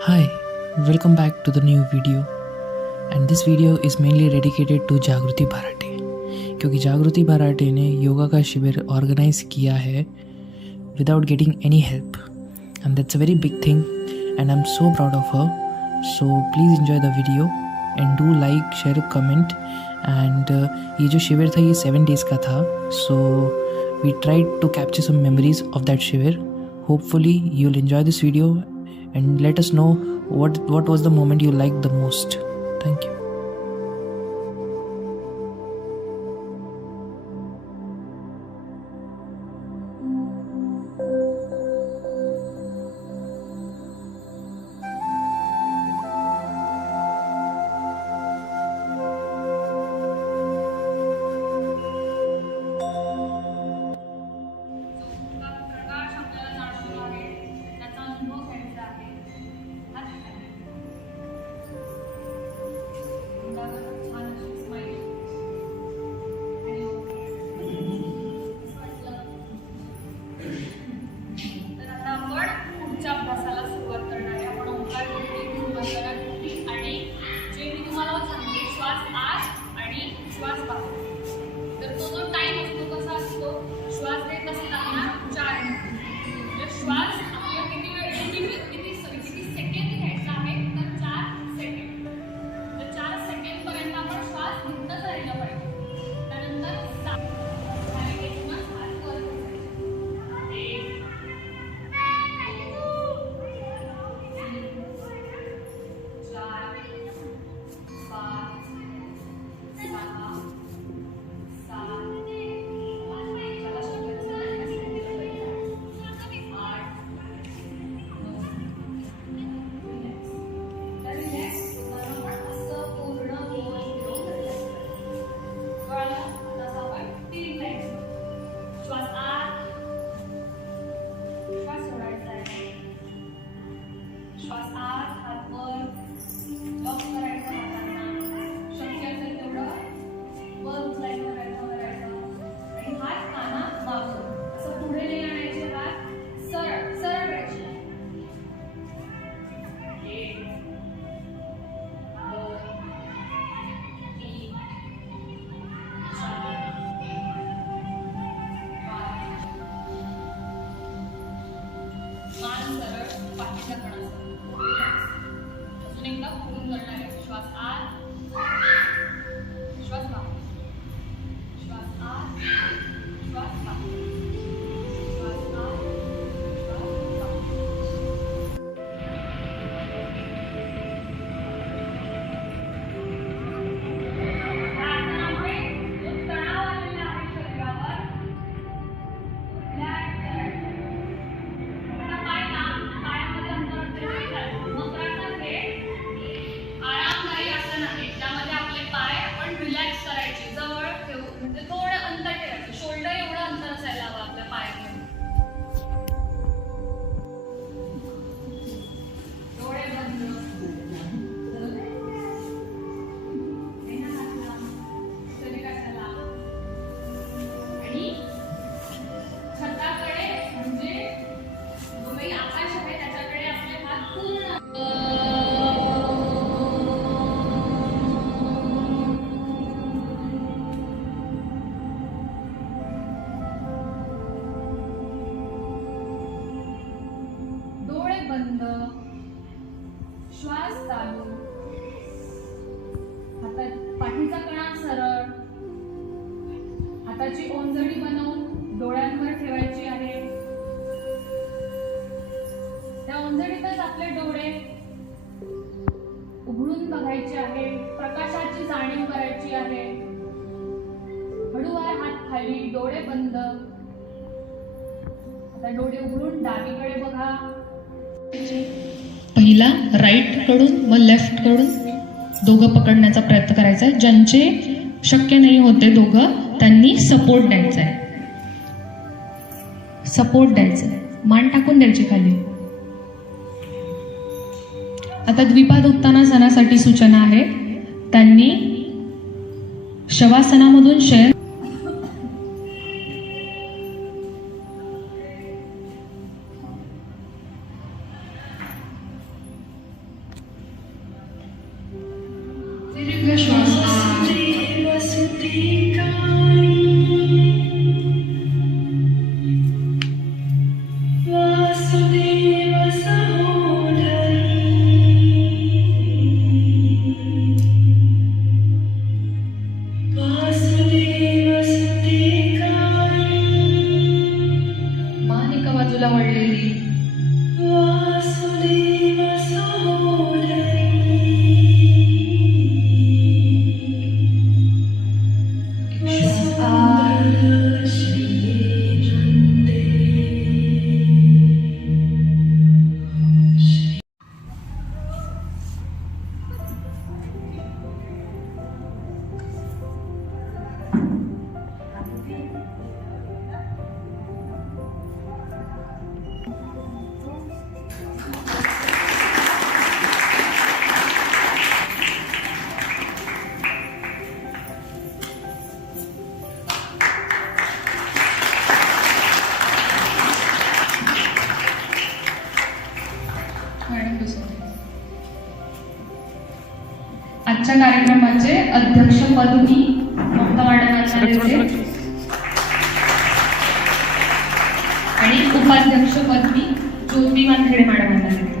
Hi, welcome back to the new video, and this video is mainly dedicated to जागृति भराटे, क्योंकि जागृति भराटे ने योगा का शिविर ऑर्गेनाइज किया है without getting any help, and that's a very big thing and I'm so proud of her. So please enjoy the video and do like, share, comment. And ये जो शिविर था ये 7 days का था, so we tried to capture some memories of that शिविर. Hopefully you'll enjoy this video and let us know what was the moment you liked the most. Thank you. श्वास चालू, पाठीचा कणा सरळ, हाताची ओंजळी बनवून डोळ्यांवर ठेवायची आहे. त्या ओंजळीतच आपले डोळे उघडून बघायचे आहे. प्रकाशाची जाणीव करायची आहे. हळूवार हात खाली, डोळे बंद. आता डोळे उघडून डावीकडे बघा. पहिला राईट कडून व लेफ्ट कडून दोघं पकडण्याचा प्रयत्न करायचा आहे. ज्यांचे शक्य नाही होते दोघं, त्यांनी सपोर्ट द्यायचा आहे. सपोर्ट द्यायचं, मान टाकून द्यायची खाली. आता द्विपाद उत्तानासनासाठी सूचना आहे. त्यांनी शवासनामधून शयन दीर्घ श्वास आत. मान एका बाजूला वळलेली. श्वास आत. मॅडम बसून घ्या. आजच्या कार्यक्रमाचे अध्यक्षपद मी ममता मॅडमांना देते आणि उपाध्यक्षपद मी ज्योती वानखेडे मॅडमांना देते.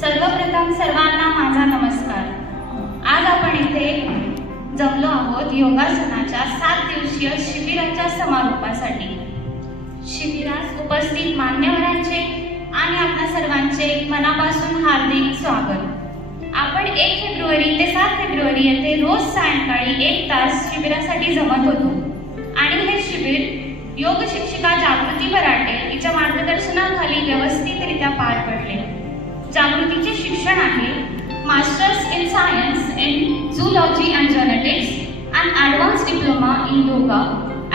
सर्वप्रथम सर्वांना माझा नमस्कार. आज आपण इथे जमलो आहोत योगासनाच्या 7 दिवसीय शिबिराच्या समारोपासाठी. शिबिरास उपस्थित मान्यवरांचे आणि आपल्या सर्वांचे मनापासून हार्दिक स्वागत. आपण 1 फेब्रुवारी ते 7 फेब्रुवारी येथे रोज सायंकाळी 1 तास शिबिरासाठी जमत होतो आणि हे शिबिर योग शिक्षिका जागृती बराटे हिच्या मार्गदर्शनाखाली व्यवस्थितरित्या पार पडले. जागृतीचे शिक्षण आहे masters in science in zoology and genetics and advance diploma in yoga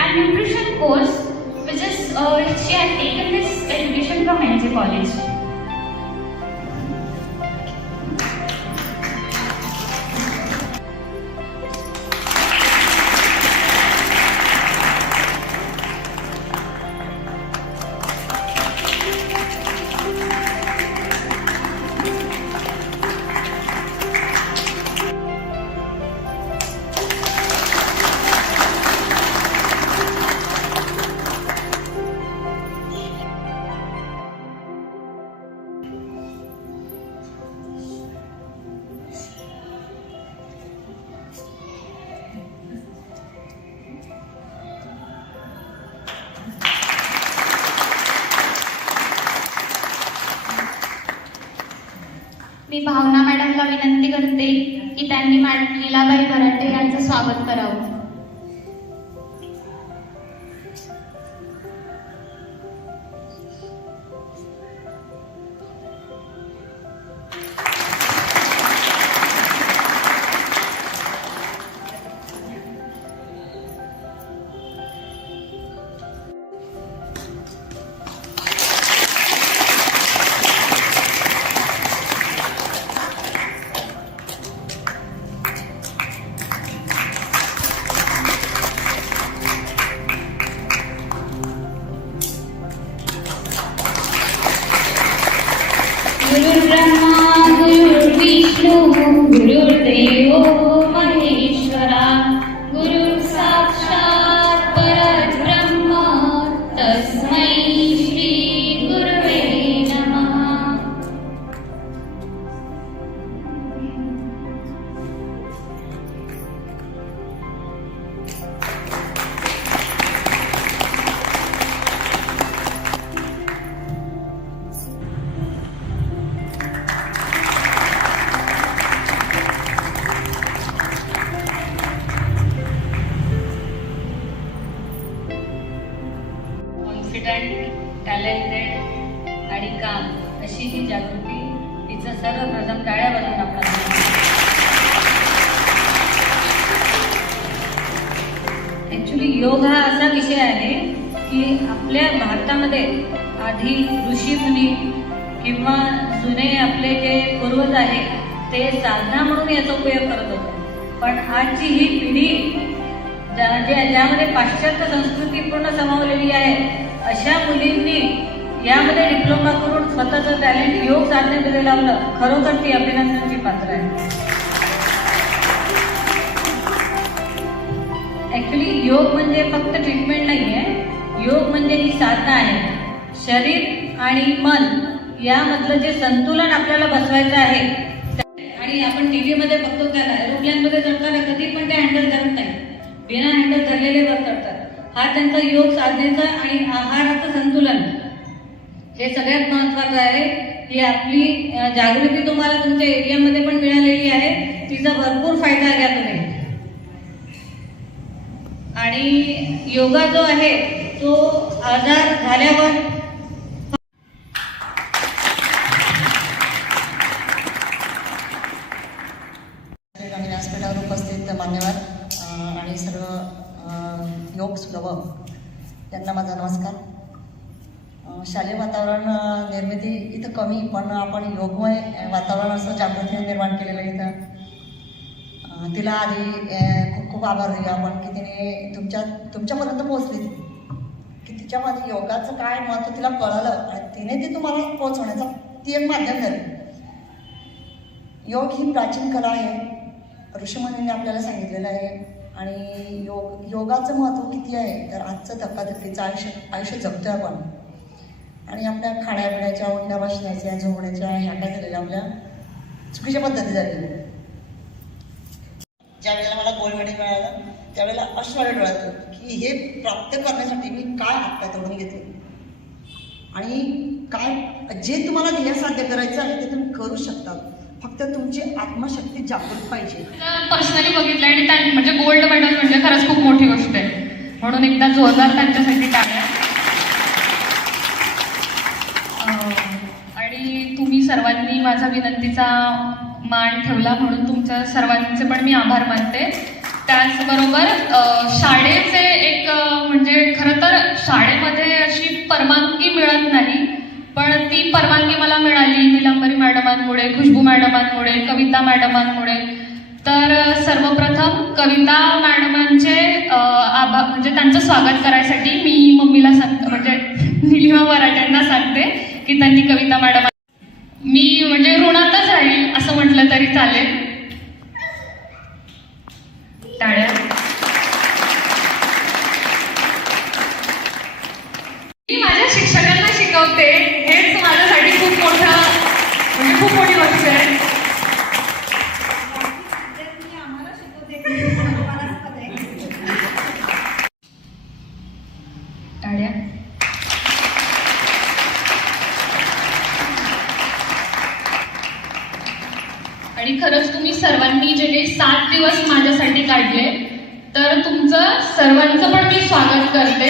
and nutrition course which is she had taken this education from NJ College. मी भावना मॅडमला विनंती करते की त्यांनी मॅडम लीलाबाई बराटे यांचं स्वागत करावं. गुरुर्ब्रह्मा गुरुर्विष्णू गुरुर्देवो महेश्वरा गुरु साक्षात परब्रह्म तस्मै श्री गुरुवे नमः. कॉन्फिडंट, टॅलेंटेड आणि काम अशी ही जागृती. तिचं सर्वप्रथम टाळ्या वाजवून आपला ॲक्च्युली योग हा असा विषय आहे की आपल्या भारतामध्ये आधी ऋषीमुनी किंवा जुने आपले जे पूर्वज आहेत ते साधना म्हणून याचा उपयोग करत होते. पण आजची ही पिढी ज्यामध्ये पाश्चात्य संस्कृती पूर्ण समावलेली आहे, अशा मुलींनी यामध्ये डिप्लोमा करून स्वतःचं टॅलेंट योग साधनेमध्ये लावलं, खरोखर ती अभिनंदनाची पात्र आहे. ॲक्च्युली योग म्हणजे फक्त ट्रीटमेंट नाही आहे, योग म्हणजे ही साधना आहे. शरीर आणि मन यामधलं जे संतुलन आपल्याला बसवायचं आहे. आणि आपण टीव्हीमध्ये बघतो त्याला एरोप्लेनमध्ये चढताना कधी पण ते हँडल करत नाही, बिना हँडल धरलेले वर करतात. हा त्यांचा योग साधनेचा आणि आहाराचं संतुलन हे सगळ्यात महत्वाचं आहे. ही आपली जागृती तुम्हाला तुमच्या एरियामध्ये पण मिळालेली आहे, तिचा भरपूर फायदा घ्या तुम्ही. आणि योगा जो आहे तो आजार झाल्यावर व्यासपीठावर उपस्थित मान्यवर आणि सर्व योग सुलभ यांना माझा नमस्कार. शालेय वातावरण निर्मिती इथं कमी, पण आपण योगमय वातावरण असं जागृती निर्माण केलेलं इथं. तिला आधी खूप खूप आभार देऊया आपण की तिने तुमच्यापर्यंत पोहोचली, की तिच्यामध्ये योगाचं काय महत्त्व तिला कळलं आणि तिने ते तुम्हाला पोहोचवण्याचं ती एक माध्यम झाली. योग ही प्राचीन कला आहे, ऋषीमुनींनी आपल्याला सांगितलेलं आहे. आणि योगाचं महत्त्व किती आहे तर आजचं धक्काधक्कीचं आयुष्य जगतोय आपण. आणि आपल्या खाण्यापिण्याच्या, उठण्या बसण्याच्या, झोपण्याच्या ह्या काय झालेल्या आपल्या चुकीच्या पद्धती झालेल्या. ज्या वेळेला मला गोल्ड मेडल मिळालं त्यावेळेला अश्वाला डोळ्यात की हे प्राप्त करण्यासाठी मी काय हातपाय तोडून घेतले आणि काय जे तुम्हाला ध्येय साध्य करायचं आहे ते तुम्ही करू शकता. फक्त तुमची आत्मशक्ती जागृत पाहिजे. पर्सनली बघितलं आणि म्हणजे गोल्ड मेडल म्हणजे खरंच खूप मोठी गोष्ट आहे, म्हणून एकदा जोरदार त्यांच्यासाठी टाळ्या. आणि तुम्ही सर्वांनी माझा विनंतीचा मान ठेवला म्हणून तुमच्या सर्वांचे पण मी आभार मानते. त्याचबरोबर शाळेचे एक म्हणजे खरं तर शाळेमध्ये अशी परवानगी मिळत नाही, पण ती परवानगी मला मिळाली निलंबरी मॅडमांमुळे, खुशबू मॅडमांमुळे, कविता मॅडमांमुळे. तर सर्वप्रथम कविता मॅडमांचे आभार म्हणजे त्यांचं स्वागत करायसाठी मी मम्मीला म्हणजे निलिमा वराट्यांना सांगते की त्यांनी कविता मॅडम, मी म्हणजे ऋणातच राहील असं म्हटलं तरी चालेल. टाळ्या. मी माझ्या शिक्षकांना शिकवते, हेच माझ्यासाठी खूप मोठं म्हणजे खूप मोठी गोष्ट आहे. टाळ्या. आणि खरंच तुम्ही सर्वांनी जे काही 7 दिवस माझ्यासाठी काढले तर तुमचं सर्वांचं पण मी स्वागत करते.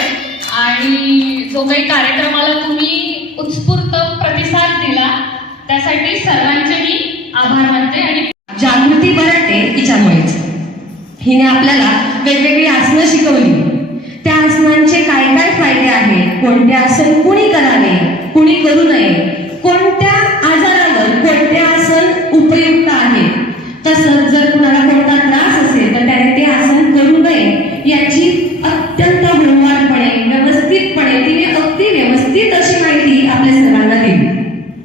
आणि जो काही कार्यक्रमाला तुम्ही उत्स्फूर्त प्रतिसाद दिला त्यासाठी सर्वांचे मी आभार मानते. आणि जागृती बराटे हिच्यामुळेच हिने आपल्याला वेगवेगळी आसनं शिकवली. त्या आसनांचे काय काय फायदे आहेत, कोणते आसन कुणी करावे, कुणी करू नये, कोणत्या आजारावर कोणते आसन उपयुक्त आहे, तसंच जर कुणाला कोणता त्रास असेल तर त्याने ते आसन करू नये याची अत्यंत हळूवारपणे व्यवस्थितपणे तिने अगदी व्यवस्थित अशी माहिती आपल्या सर्वांना दिली.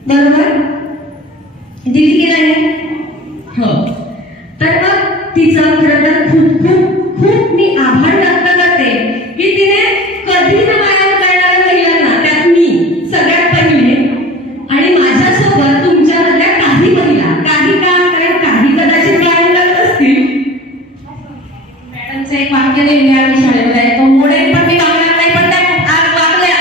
बरोबर दिली की नाही? हो. तर मग तिचं खरं तर खूप खूप खूप मी आभार व्यक्त करते की तिने कधी न व्यायाम करणाऱ्या महिलांना, त्यात मी सगळ्यात पहिले आणि माझ्यासोबत तुमच्यामधल्या काही महिला, काही कदाचित व्यायाम करत असतील. मॅडमचं एक वाक्य लिहिले आम्ही शाळेमध्ये, तो मोडे पण मी वागणार नाही, पण त्या आज वागल्या.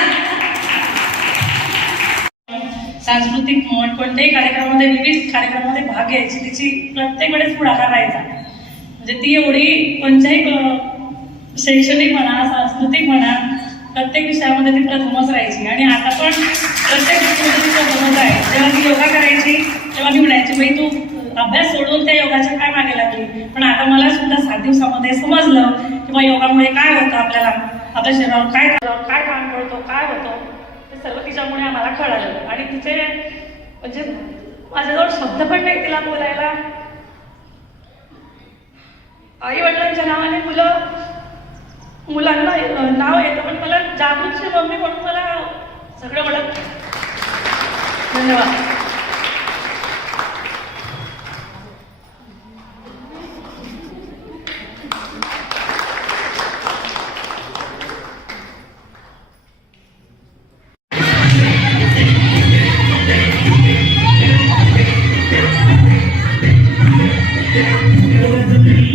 सांस्कृतिक म्हण कोणत्याही कार्यक्रमामध्ये, विविध कार्यक्रमामध्ये भाग घ्यायची, तिची प्रत्येक वेळेस पुढाकार राहायचा. म्हणजे ती एवढी कोणत्याही शैक्षणिक म्हणा, सांस्कृतिक म्हणा, प्रत्येक विषयामध्ये ती प्रथमच राहायची. आणि आता पण प्रत्येक गोष्टीमध्ये ती प्रथमच आहे. जेव्हा ती योगा करायची तेव्हा मी म्हणायची, बाई तू अभ्यास सोडून त्या योगाच्या काय मागे लागली. पण आता मला सुद्धा 7 दिवसामध्ये समजलं किंवा योगामुळे काय होतं, आपल्याला आपल्या शरीरावर काय काम पडतो, काय होतं, ते सर्व तिच्यामुळे आम्हाला कळालं. आणि तिचे म्हणजे माझ्याजवळ शब्द पण नाही तिला बोलायला. आई वडिलांच्या नावाने मुलं मुलांना नाव येतं, पण मला जागृतची मम्मी म्हणून मला सगळं म्हणत. धन्यवाद. Thank you.